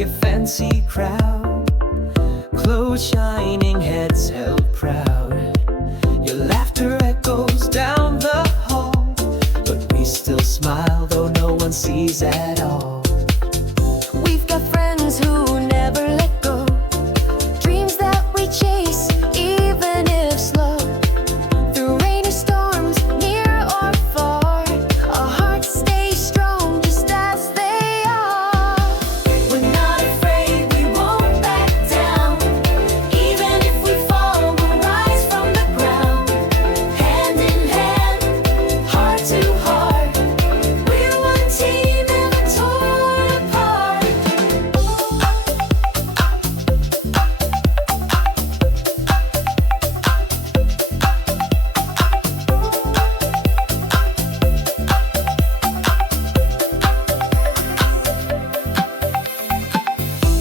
your fancy crowd, clothes shining, heads held proud. Your laughter echoes down the hall, but we still smile though no one sees at all. We've got friends who never let go, dreams that we chase even if slow. Through rainy storms, near or far, our hearts stay strong just as they are. We're not afraid, we won't back down. Even if we fall, we'll rise from the ground. Hand in hand, heart to heart, we're one team, never torn apart.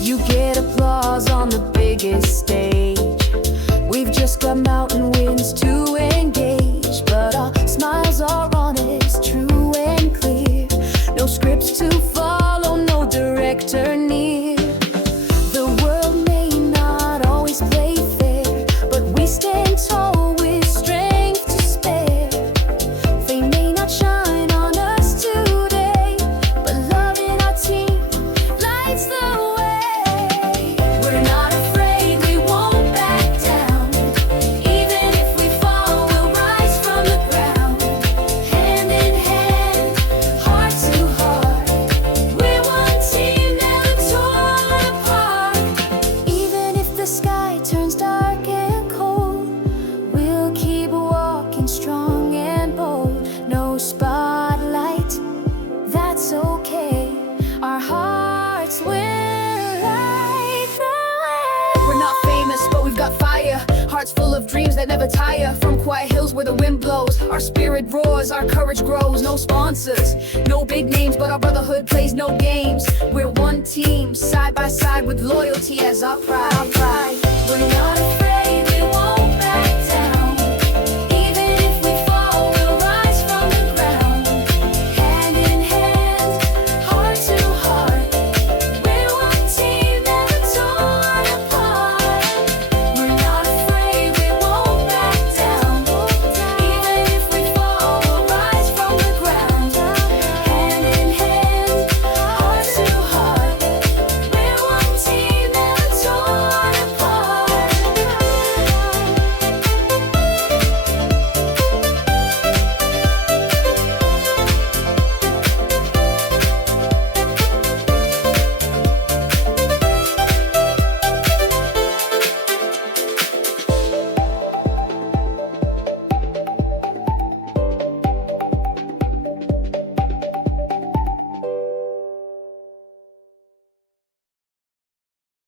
You get applause on the biggest stage. We've just got mountain winds to engage, but our smiles are honest, true and clear. No scripts to follow, no director near. The world may not always play fair, but we stand tall with strength to spare. They may not shine on us today, but love in our team lights the way. We're not afraid, we won't back down. Even if we fall, we'll rise from the ground. Hand in hand, heart to heart, we're one team, never torn apart. Even if the sky turns dark and cold, we'll keep walking strong and bold. No spotlight, that's okay. Our hearts will light the way. We're not famous, but we've got fire. Hearts full of dreams that never tire. From quiet hills where the wind blows, our spirit roars, our courage grows. No sponsors, no big names, but our brotherhood plays no games. We're one team, side by side with loyalty as our pride. We're not afraid.